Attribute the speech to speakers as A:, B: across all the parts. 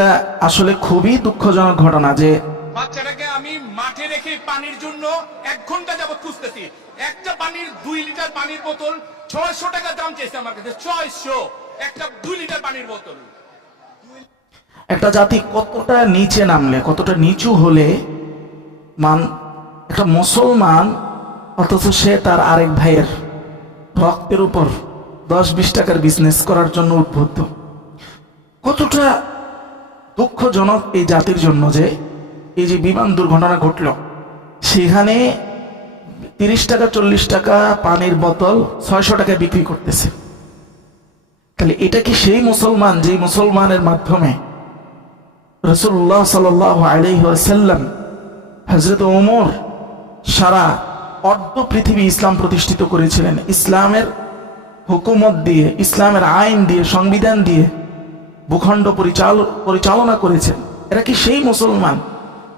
A: এটা আসলে খুবই দুঃখজনক ঘটনা যে
B: বাচ্চাটাকে আমি মাঠে রেখে পানির জন্য এক ঘণ্টা যাবত খুঁজতেছি। একটা পানির দুই লিটার পানির বোতল ছয়শো টাকা দাম চেয়েছে আমার কাছে ছয়শো। একটা দুই লিটার পানির বোতল।
A: একটা জাতি কতটা নিচে নামলে কতটা নিচু হলে মান একটা মুসলমান অথচ সে তার আরেক ভাইয়ের রক্তের উপর দশ বিশ টাকার বিজনেস করার জন্য উদ্বুদ্ধ। কতটা দুঃখজনক এই জাতির জন্য যে, এই যে বিমান দুর্ঘটনা ঘটল। সেখানে তিরিশ টাকা, চল্লিশ টাকা পানির বোতল ছয়শো টাকায় বিক্রি করতেছে। তাহলে এটা কি সেই মুসলমান যে মুসলমানের মাধ্যমে রসুল্লাহ সাল আলহ্লাম হজরত ওমর সারা অর্ধ পৃথিবী ইসলাম প্রতিষ্ঠিত করেছিলেন। ইসলামের হুকুমত দিয়ে, ইসলামের আইন দিয়ে, সংবিধান দিয়ে ভূখণ্ড পরিচাল, পরিচালনা করেছেন। এরা কি সেই মুসলমান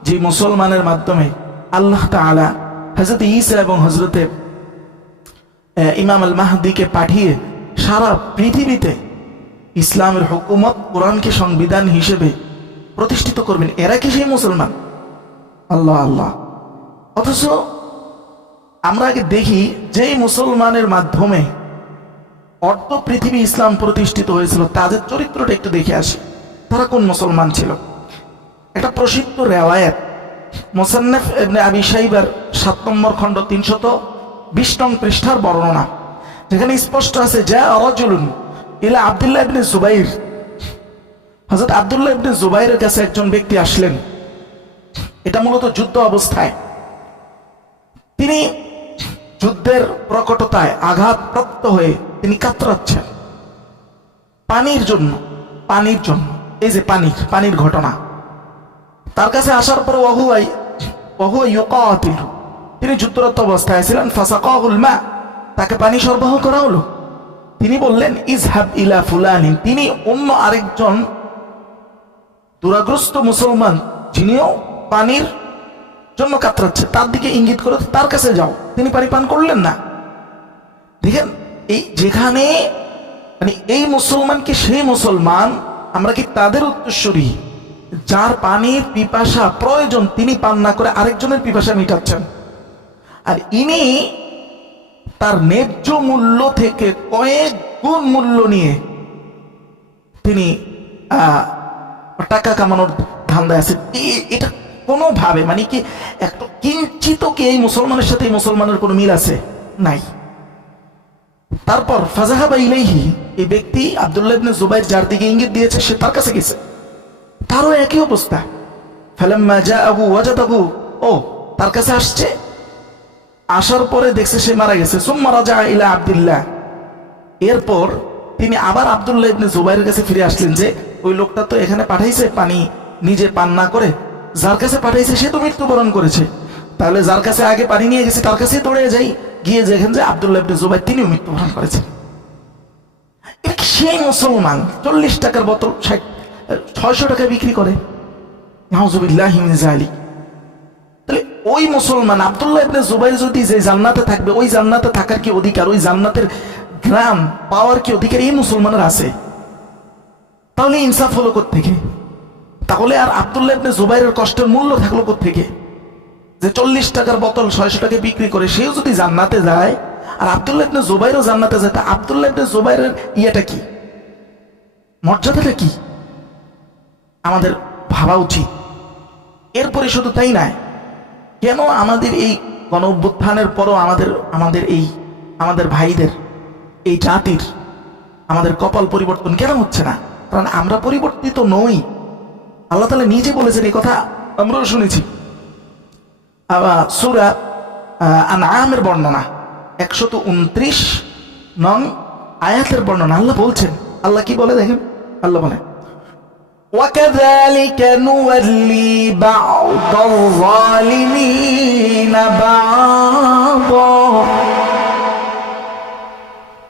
A: যে মুসলমানের মাধ্যমে আল্লাহ তাআলা হজরত ঈসা এবং হজরতে ইমাম আল মাহদিকে পাঠিয়ে সারা পৃথিবীতে ইসলামের হুকুমত, কোরআনকে সংবিধান হিসেবে প্রতিষ্ঠিত করবেন। এরা কি সেই মুসলমান? আল্লাহ আল্লাহ। অথচ আমরা আগে দেখি যেই মুসলমানের মাধ্যমে অর্ধ পৃথিবী ইসলাম প্রতিষ্ঠিত হয়েছিল, তাদের চরিত্রটা একটু দেখে আসি। তারা কোন মুসলমান ছিল? একটা প্রসিদ্ধ রেওয়ায়াত, মোসান্নেফ এমনি আবি সাইবার সাত নম্বর খণ্ড তিনশত বিশ নং পৃষ্ঠার বর্ণনা। যেখানে স্পষ্ট আছে যা অরজুলুন ইলা আবদুল্লাহ ইবনে জুবাইর। হযরত আবদুল্লাহ ইবনে জুবাইরের কাছে একজন ব্যক্তি আসলেন। এটা মূলত যুদ্ধ অবস্থায়। তিনি যুদ্ধের প্রকটতায় আঘাতপ্রাপ্ত হয়ে তিনি কাতরাচ্ছেন। পানির জন্য পানির জন্য। এই যে পানির পানির ঘটনা। তার কাছে আসার পর ওহুয়াই ওহুয়া ইউকাতিল। তিনি যুদ্ধরত অবস্থায় ছিলেন, ফাসাকাহুল তাকে পানি সরবরাহ করা হলো। তিনি বললেন, ইজহাব ইলা ফুলানিন। তিনি অন্য আরেকজন দুরাগ্রস্ত মুসলমান, যিনিও পানির জন্য কাতরাচ্ছে। তার দিকে ইঙ্গিত করে, তার কাছে যাও। তিনি পানি করলেন না। দেখেন, এই যেখানে মানে এই মুসলমান কি সেই মুসলমান? আমরা কি তাদের উত্তরস্বরী যার পানির পিপাসা প্রয়োজন, তিনি পান না করে আরেকজনের পিপাসা মিটাচ্ছেন। আর ইনি তার ন্যায্য মূল্য থেকে কয়েক গুণ মূল্য নিয়ে তিনি টাকা কামানোর ধান্দায় আছে এ- এটা কোনোভাবে মানে কি একটা কিঞ্চিত কি এই মুসলমানের সাথে এই মুসলমানের কোনো মিল আছে? নাই। তারপর ফাজাহাবা ইলাইহি, এই ব্যক্তি আব্দুল্লাহ ইবনে জুবাইর যার দিকে ইঙ্গিত দিয়েছে, সে তার কাছে গেছে। তারও একই অবস্থা। ফালাম্মা জাআহু ওয়াজাদাহু, ও, তার কাছে আসছে। আসার পরে দেখছে সে মারা গেছে। সুম্মা রাজা ইলা আব্দুল্লাহ। এরপর তিনি আবার আব্দুল্লাহ ইবনে জুবাইরের কাছে ফিরে আসলেন যে, ওই লোকটা তো এখানে পাঠাইছে পানি, নিজে পান না করে। যার কাছে পাঠাইছে, সে তো মৃত্যুবরণ করেছে। তাহলে যার কাছে আগে পানি নিয়ে গেছে, তার কাছে দৌড়ে যাই গিয়ে দেখেন যে আব্দুল্লাহ ইবনে জুবাইর তিনিও মৃত্যুবরণ করেছেন। সেই মুসলমান? চল্লিশ টাকার বোতল, ষাট, ছয়শো টাকা বিক্রি করে। যালিক। তাহলে ওই মুসলমান, আব্দুল্লাহ ইবনে জুবাই যদি যে জান্নাতে থাকবে, ওই জান্নাতে থাকার কি অধিকার? ওই জান্নাতের গ্রাম পাওয়ার কি অধিকার? এই মুসলমানের আছে। তাহলে ইনসাফ হলো থেকে তাহলে আর আব্দুল্লাহ ইবনে জুবাইরের কষ্টের মূল্য থাকল থেকে যে চল্লিশ টাকার বোতল ছয়শো টাকা বিক্রি করে, সেও যদি জান্নাতে যায়, আর আব্দুল্লাহ ইবনে জুবাইরও জান্নাতে যায়, তা আব্দুল্লাহ ইবনে জুবাইরের ইয়েটা কি? মর্যাদাটা কি? আমাদের ভাবা উচিত। এরপরে শুধু তাই নয়, কেন আমাদের এই গণ অভ্যুত্থানের পরও আমাদের আমাদের এই, আমাদের ভাইদের, এই জাতির, আমাদের কপাল পরিবর্তন কেন হচ্ছে না? কারণ আমরা পরিবর্তিত নই। আল্লাহ তালা নিজে বলেছেন এই কথা, আমরাও শুনেছি। সুরা আমের বর্ণনা একশত উনত্রিশ নং আয়াতের বর্ণনা আল্লাহ বলছেন আল্লাহ কি বলে দেখেন আল্লাহ বলে وكذلك نولي بعض الظالمين بعضا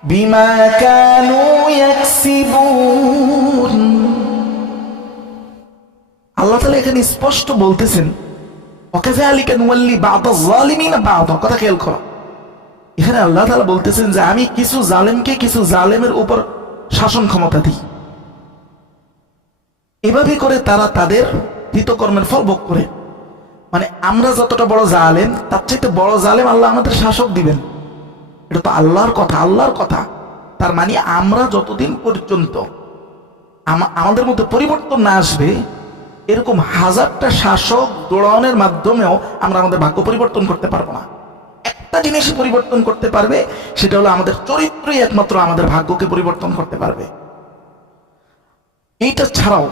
A: بما كانوا يكسبون আল্লাহ তালা এখানে স্পষ্ট বলতেছেন কথা খেয়াল করো। এখানে আল্লাহ তালা বলতেছেন যে, আমি কিছু জালেমকে কিছু জালেমের উপর শাসন ক্ষমতা দিই। এভাবে করে তারা তাদের কৃতকর্মের ফল ভোগ করে। মানে আমরা যতটা বড় জালেম, তার চাইতে বড় জালেম আল্লাহ আমাদের শাসক দিবেন। এটা তো আল্লাহর কথা আল্লাহর কথা। তার মানে আমরা যতদিন পর্যন্ত আমা- আমাদের মধ্যে পরিবর্তন না আসবে এরকম হাজারটা শাসক দৌড়ানোর মাধ্যমেও আমরা আমাদের ভাগ্য পরিবর্তন করতে পারব না। একটা জিনিস পরিবর্তন করতে পারবে, সেটা হলো আমাদের চরিত্রই একমাত্র আমাদের ভাগ্যকে পরিবর্তন করতে পারবে। এইটা ছাড়াও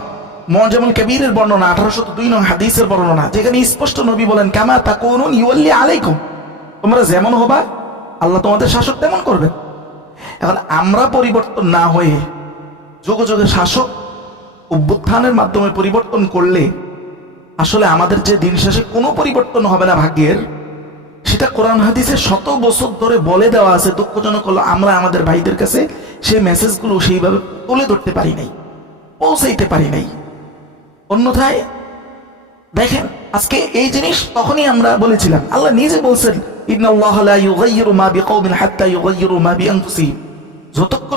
A: মজেমুল কবিরের বর্ণনা আঠারোশো দুই নং হাদিসের বর্ণনা, যেখানে স্পষ্ট নবী বলেন, কামা তা কোন ইউল্লি আলাইকুম। তোমরা যেমন হবা, আল্লাহ তোমাদের শাসক তেমন করবেন। এখন আমরা পরিবর্তন না হয়ে যোগে যোগে শাসক অভ্যুত্থানের মাধ্যমে পরিবর্তন করলে আসলে আমাদের যে দিন শেষে কোনো পরিবর্তন হবে না ভাগ্যের, সেটা কোরআন হাদিসে শত বছর ধরে বলে দেওয়া আছে, দুঃখজনক হলো আমরা আমাদের ভাইদের কাছে সেই মেসেজগুলো সেইভাবে তুলে ধরতে পারি নাই, পৌঁছাইতে পারি নাই। অন্যথায় দেখেন, আজকে এই জিনিস তখনই আমরা বলেছিলাম, আল্লাহ নিজে বলছেন, ইন্নাল্লাহ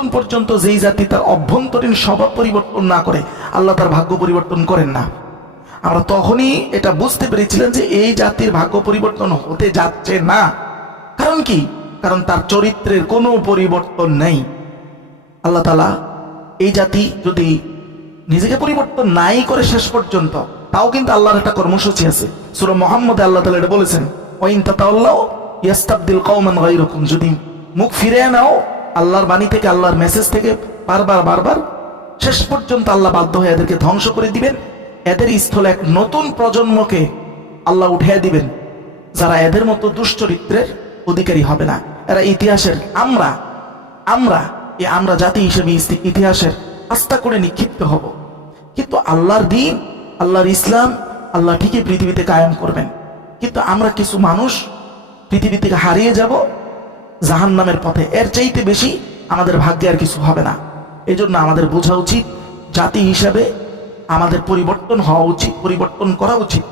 A: যতক্ষণ পর্যন্ত যেই জাতি তার অভ্যন্তরীণ স্বভাব পরিবর্তন না করে, আল্লাহ তার ভাগ্য পরিবর্তন করেন না। আমরা তখনই এটা বুঝতে পেরেছিলাম যে এই জাতির ভাগ্য পরিবর্তন হতে যাচ্ছে না। কারণ কি? কারণ তার চরিত্রের কোনো পরিবর্তন নেই। আল্লাহ তালা এই জাতি যদি নিজেকে পরিবর্তন নাই করে শেষ পর্যন্ত, তাও কিন্তু আল্লাহর একটা কর্মসূচি আছে। সুরা মোহাম্মদ আল্লাহ তালা এটা বলেছেন ওয়াইন তাতাল্লাহ ইয়াস্তাবদিল কওমান গায়রাকুম যদি মুখ ফিরে নাও আল্লাহর বাণী থেকে, আল্লাহর মেসেজ থেকে বারবার বারবার শেষ পর্যন্ত আল্লাহ বাধ্য হয়ে এদেরকে ধ্বংস করে দিবেন। এদের স্থলে এক নতুন প্রজন্মকে আল্লাহ উঠিয়ে দিবেন, যারা এদের মতো দুশ্চরিত্রের অধিকারী হবে না। এরা ইতিহাসের আমরা আমরা, এই আমরা জাতি হিসেবে ইতিহাসের আস্থা করে নিক্ষিপ্ত হব। কিন্তু আল্লাহর দিন, আল্লাহর ইসলাম, আল্লাহ ঠিকই পৃথিবীতে কায়েম করবেন। কিন্তু আমরা কিছু মানুষ পৃথিবী থেকে হারিয়ে যাব জাহান নামের পথে। এর চাইতে বেশি আমাদের ভাগ্যে আর কিছু হবে না। এই জন্য আমাদের বোঝা উচিত, জাতি হিসাবে আমাদের পরিবর্তন হওয়া উচিত, পরিবর্তন করা উচিত।